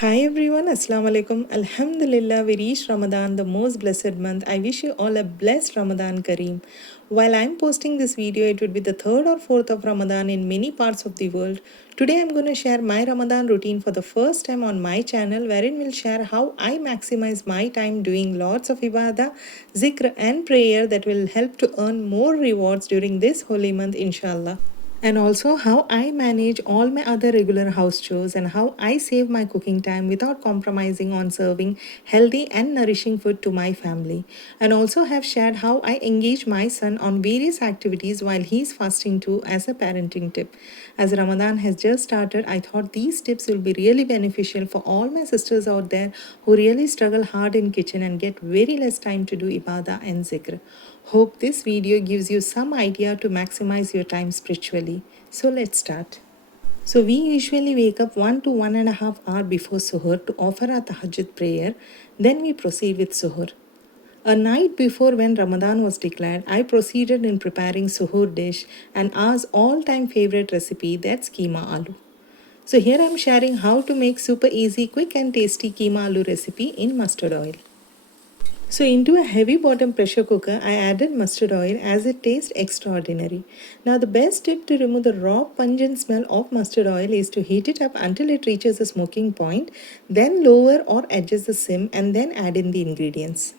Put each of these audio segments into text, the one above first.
Hi everyone, Assalamu alaikum. Alhamdulillah, we reached Ramadan, the most blessed month. I wish you all a blessed Ramadan Kareem. While I'm posting this video, it would be the third or fourth of Ramadan in many parts of the world. Today I'm going to share my Ramadan routine for the first time on my channel, wherein we'll share how I maximize my time doing lots of ibadah, zikr and prayer that will help to earn more rewards during this holy month, inshallah, and also how I manage all my other regular house chores and how I save my cooking time without compromising on serving healthy and nourishing food to my family. And also have shared how I engage my son on various activities while he's fasting too as a parenting tip. As Ramadan has just started, I thought these tips will be really beneficial for all my sisters out there who really struggle hard in kitchen and get very less time to do ibadah and zikr. Hope this video gives you some idea to maximize your time spiritually. So let's start. So we usually wake up 1 to 1.5 hours before suhur to offer our tahajjud prayer. Then we proceed with suhur. A night before, when Ramadan was declared, I proceeded in preparing suhoor dish and ours all-time favorite recipe, that's Keema Aloo. So here I am sharing how to make super easy, quick and tasty Keema Aloo recipe in mustard oil. So into a heavy bottom pressure cooker, I added mustard oil as it tastes extraordinary. Now the best tip to remove the raw pungent smell of mustard oil is to heat it up until it reaches a smoking point, then lower or adjust the sim and then add in the ingredients.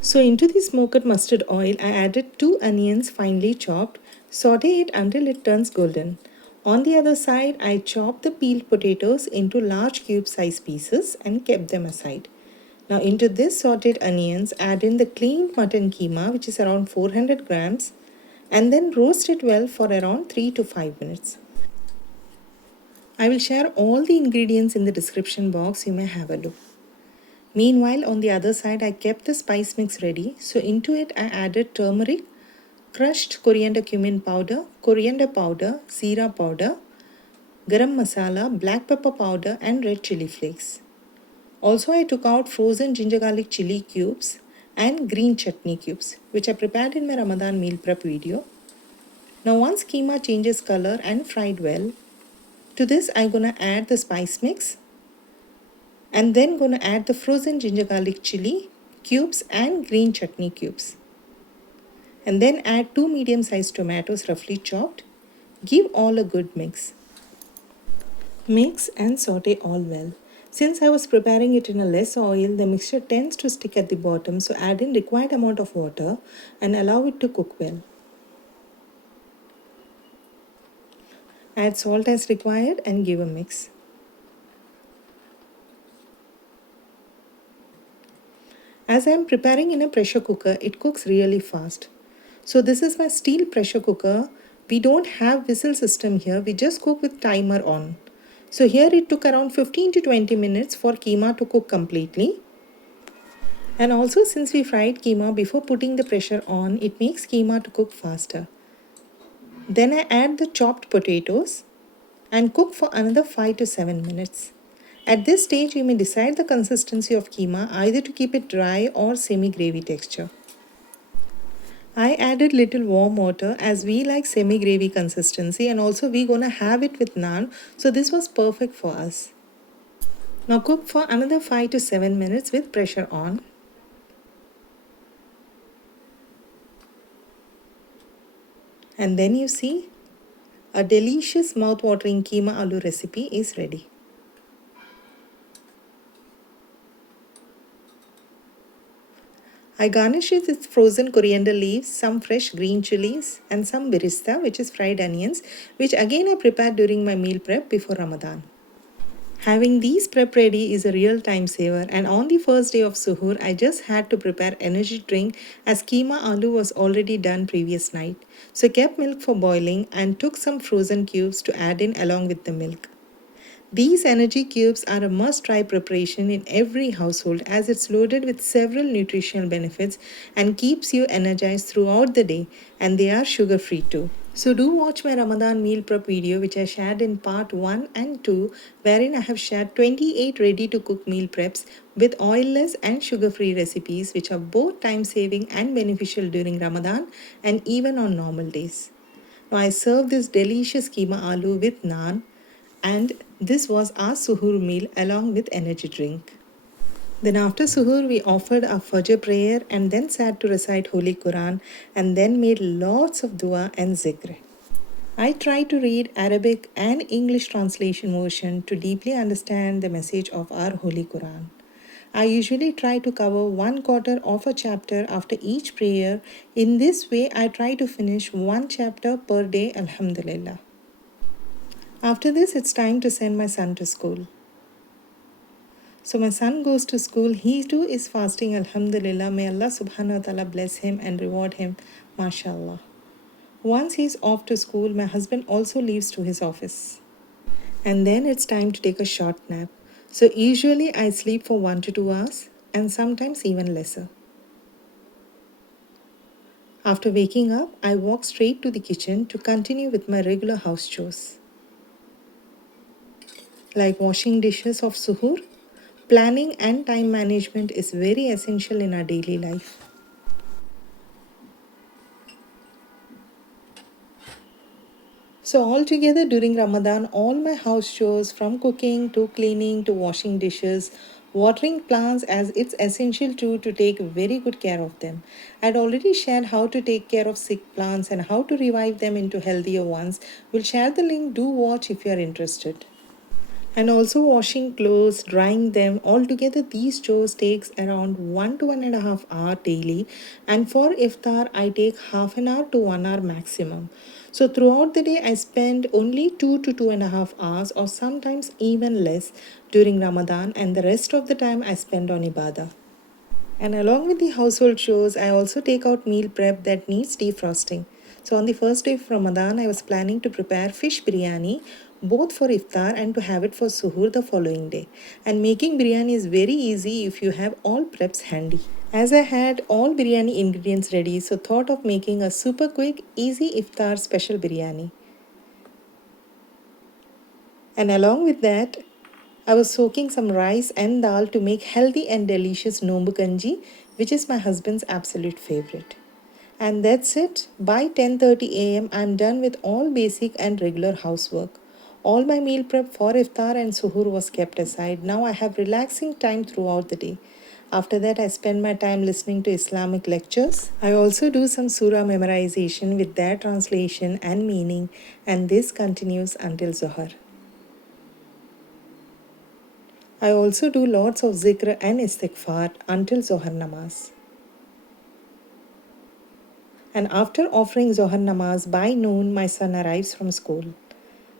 So into the smoked mustard oil, I added 2 onions finely chopped, saute it until it turns golden. On the other side, I chopped the peeled potatoes into large cube size pieces and kept them aside. Now into this sauteed onions, add in the cleaned mutton keema, which is around 400 grams, and then roast it well for around 3 to 5 minutes. I will share all the ingredients in the description box, you may have a look. Meanwhile, on the other side, I kept the spice mix ready. So into it, I added turmeric, crushed coriander cumin powder, coriander powder, zira powder, garam masala, black pepper powder, and red chili flakes. Also, I took out frozen ginger garlic chili cubes and green chutney cubes, which I prepared in my Ramadan meal prep video. Now, once keema changes color and fried well, to this I'm gonna add the spice mix and then gonna add the frozen ginger garlic chili cubes and green chutney cubes. And then add 2 medium-sized tomatoes roughly chopped. Give all a good mix. Mix and saute all well. Since I was preparing it in a less oil, the mixture tends to stick at the bottom, so add in required amount of water and allow it to cook well. Add salt as required and give a mix. As I am preparing in a pressure cooker, it cooks really fast. So this is my steel pressure cooker. We don't have whistle system here, we just cook with timer on. So here it took around 15 to 20 minutes for keema to cook completely. And also, since we fried keema before putting the pressure on, it makes keema to cook faster. Then I add the chopped potatoes and cook for another 5 to 7 minutes. At this stage, you may decide the consistency of keema either to keep it dry or semi-gravy texture. I added little warm water as we like semi-gravy consistency, and also we gonna have it with naan, so this was perfect for us. Now cook for another 5 to 7 minutes with pressure on. And then you see, a delicious mouth-watering keema aloo recipe is ready. I garnish it with frozen coriander leaves, some fresh green chilies, and some birista, which is fried onions, which again I prepared during my meal prep before Ramadan. Having these prep ready is a real time saver, and on the first day of suhoor, I just had to prepare energy drink as keema aloo was already done previous night. So kept milk for boiling and took some frozen cubes to add in along with the milk. These energy cubes are a must-try preparation in every household as it's loaded with several nutritional benefits and keeps you energized throughout the day, and they are sugar-free too. So do watch my Ramadan meal prep video which I shared in part 1 and 2, wherein I have shared 28 ready-to-cook meal preps with oilless and sugar-free recipes which are both time-saving and beneficial during Ramadan and even on normal days. Now I serve this delicious keema aloo with naan and this was our suhoor meal along with energy drink. Then after suhoor, we offered our fajr prayer and then sat to recite Holy Quran and then made lots of dua and zikr. I try to read Arabic and English translation version to deeply understand the message of our Holy Quran. I usually try to cover one quarter of a chapter after each prayer. In this way, I try to finish one chapter per day, Alhamdulillah. After this, it's time to send my son to school. So my son goes to school. He too is fasting, Alhamdulillah. May Allah subhanahu wa ta'ala bless him and reward him, mashallah. Once he's off to school, my husband also leaves to his office. And then it's time to take a short nap. So usually I sleep for 1 to 2 hours and sometimes even lesser. After waking up, I walk straight to the kitchen to continue with my regular house chores. Like washing dishes of suhoor, planning and time management is very essential in our daily life. So altogether during Ramadan, all my house chores from cooking to cleaning to washing dishes, watering plants as it's essential to take very good care of them. I'd already shared how to take care of sick plants and how to revive them into healthier ones. We'll share the link, do watch if you're interested. And also washing clothes, drying them. Altogether, these chores takes around 1 to 1.5 hours daily. And for iftar, I take half an hour to 1 hour maximum. So throughout the day, I spend only 2 to 2.5 hours, or sometimes even less, during Ramadan, and the rest of the time I spend on ibadah. And along with the household chores, I also take out meal prep that needs defrosting. So on the first day of Ramadan, I was planning to prepare fish biryani both for iftar and to have it for suhoor the following day. And making biryani is very easy if you have all preps handy. As I had all biryani ingredients ready, so thought of making a super quick, easy iftar special biryani. And along with that, I was soaking some rice and dal to make healthy and delicious nombu kanji, which is my husband's absolute favorite. And that's it. By 10:30 a.m. I'm done with all basic and regular housework. All my meal prep for iftar and suhoor was kept aside. Now I have relaxing time throughout the day. After that, I spend my time listening to Islamic lectures. I also do some surah memorization with their translation and meaning, and this continues until Zohar. I also do lots of zikr and istighfar until Zohar namaz. And after offering Zohar namaz by noon, my son arrives from school.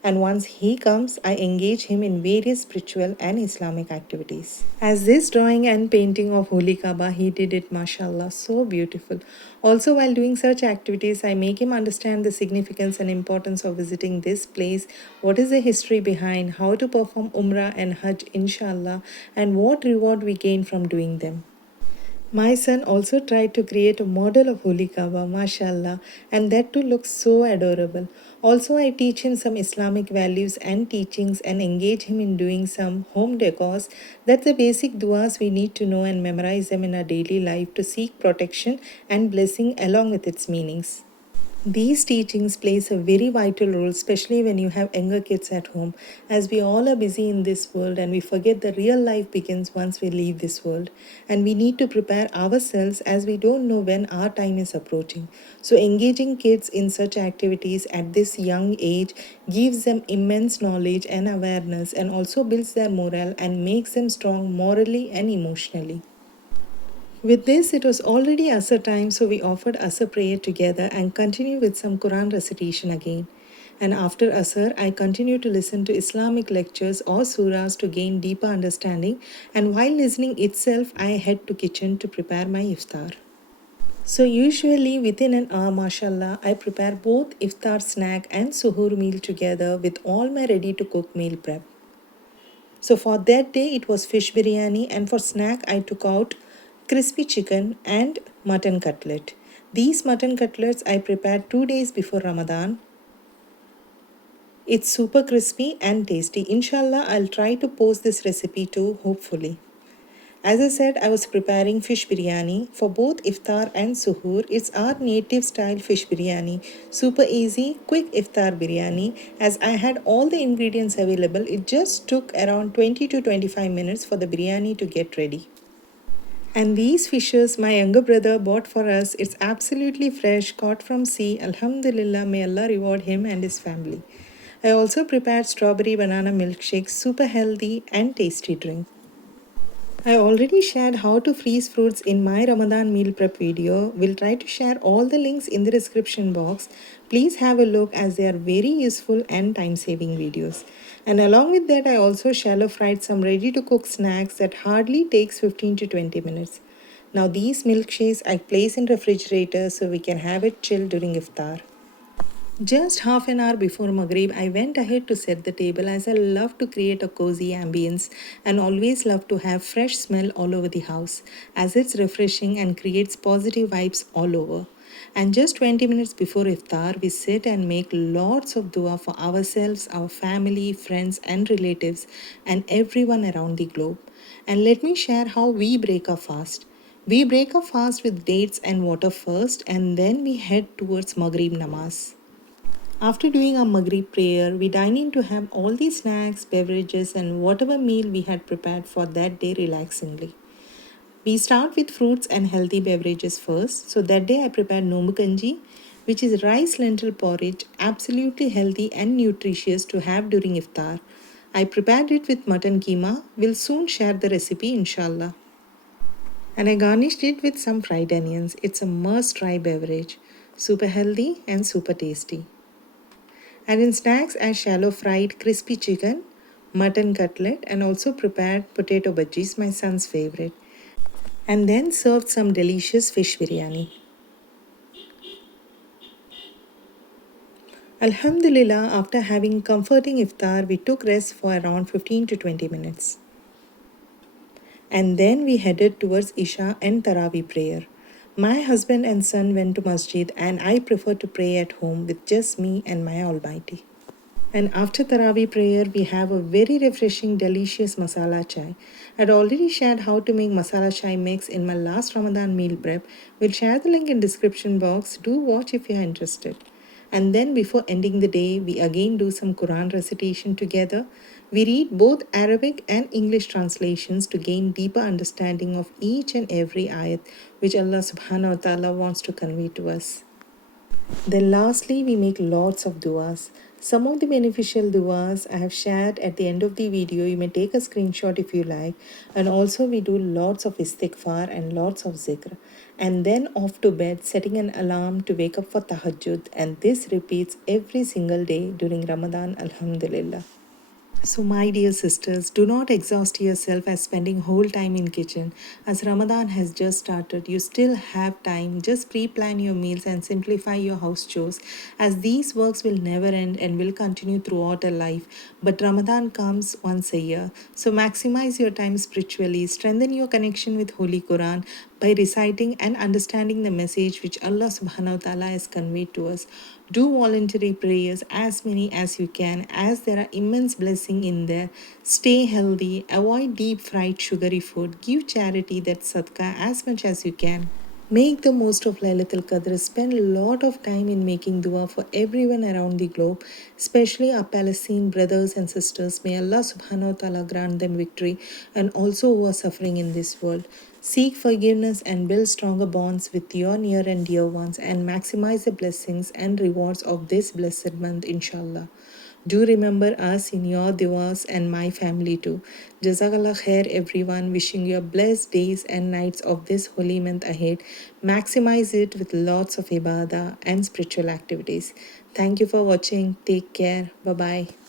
And once he comes, I engage him in various spiritual and Islamic activities. As this drawing and painting of Holy Kaaba, he did it, mashallah, so beautiful. Also, while doing such activities, I make him understand the significance and importance of visiting this place, what is the history behind, how to perform Umrah and Hajj, inshallah, and what reward we gain from doing them. My son also tried to create a model of Holy Kaaba, mashallah, and that too looks so adorable. Also, I teach him some Islamic values and teachings and engage him in doing some home decors. That's the basic duas we need to know and memorize them in our daily life to seek protection and blessing along with its meanings. These teachings plays a very vital role, especially when you have younger kids at home, as we all are busy in this world and we forget the real life begins once we leave this world. And we need to prepare ourselves as we don't know when our time is approaching. So engaging kids in such activities at this young age gives them immense knowledge and awareness and also builds their morale and makes them strong morally and emotionally. With this, it was already Asr time, so we offered Asr prayer together and continue with some Quran recitation again. And after Asr, I continue to listen to Islamic lectures or surahs to gain deeper understanding. And while listening itself, I head to kitchen to prepare my iftar. So usually within an hour, mashallah, I prepare both iftar snack and suhoor meal together with all my ready to cook meal prep. So for that day, it was fish biryani, and for snack, I took out crispy chicken and mutton cutlet. These mutton cutlets I prepared 2 days before Ramadan. It's super crispy and tasty. Inshallah, I'll try to post this recipe too, hopefully. As I said, I was preparing fish biryani for both iftar and suhoor. It's our native style fish biryani. Super easy, quick iftar biryani. As I had all the ingredients available, it just took around 20 to 25 minutes for the biryani to get ready. And these fishes my younger brother bought for us. It's absolutely fresh, caught from sea. Alhamdulillah, may Allah reward him and his family. I also prepared strawberry banana milkshake, super healthy and tasty drink. I already shared how to freeze fruits in my Ramadan meal prep video. We'll try to share all the links in the description box. Please have a look as they are very useful and time saving videos. And along with that, I also shallow fried some ready to cook snacks that hardly takes 15 to 20 minutes. Now these milkshakes I place in refrigerator so we can have it chilled during iftar. Just half an hour before Maghrib, I went ahead to set the table as I love to create a cozy ambience and always love to have fresh smell all over the house as it's refreshing and creates positive vibes all over. And just 20 minutes before iftar, we sit and make lots of dua for ourselves, our family, friends, and relatives, and everyone around the globe. And let me share how we break our fast. We break our fast with dates and water first, and then we head towards Maghrib namaz. After doing our Maghrib prayer, we dine in to have all the snacks, beverages, and whatever meal we had prepared for that day relaxingly. We start with fruits and healthy beverages first. So that day I prepared nombu kanji, which is rice lentil porridge, absolutely healthy and nutritious to have during iftar. I prepared it with mutton keema. We'll soon share the recipe inshallah. And I garnished it with some fried onions. It's a must try beverage. Super healthy and super tasty. And in snacks, I shallow fried crispy chicken, mutton cutlet, and also prepared potato bhajis, my son's favorite. And then served some delicious fish biryani. Alhamdulillah, after having comforting iftar, we took rest for around 15 to 20 minutes. And then we headed towards Isha and Taraweeh prayer. My husband and son went to masjid and I prefer to pray at home with just me and my Almighty. And after Taraweeh prayer, we have a very refreshing, delicious masala chai. I'd already shared how to make masala chai mix in my last Ramadan meal prep. We'll share the link in description box. Do watch if you're interested. And then before ending the day, we again do some Quran recitation together. We read both Arabic and English translations to gain deeper understanding of each and every ayat which Allah subhanahu wa ta'ala wants to convey to us. Then lastly, we make lots of duas. Some of the beneficial duas I have shared at the end of the video. You may take a screenshot if you like. And also we do lots of istighfar and lots of zikr. And then off to bed, setting an alarm to wake up for tahajjud. And this repeats every single day during Ramadan, alhamdulillah. So my dear sisters, do not exhaust yourself as spending whole time in kitchen. As Ramadan has just started, you still have time. Just pre-plan your meals and simplify your house chores as these works will never end and will continue throughout a life. But Ramadan comes once a year. So maximize your time spiritually, strengthen your connection with Holy Quran by reciting and understanding the message which Allah subhanahu wa ta'ala has conveyed to us. Do voluntary prayers as many as you can as there are immense blessing in there. Stay healthy, avoid deep fried sugary food, give charity, that's sadaqah as much as you can. Make the most of Laylatul Qadr. Spend a lot of time in making dua for everyone around the globe, especially our Palestinian brothers and sisters. May Allah subhanahu wa ta'ala grant them victory and also who are suffering in this world. Seek forgiveness and build stronger bonds with your near and dear ones and maximize the blessings and rewards of this blessed month, inshallah. Do remember us in your duas and my family too. Jazakallah khair everyone. Wishing you blessed days and nights of this holy month ahead. Maximize it with lots of ibadah and spiritual activities. Thank you for watching. Take care. Bye bye.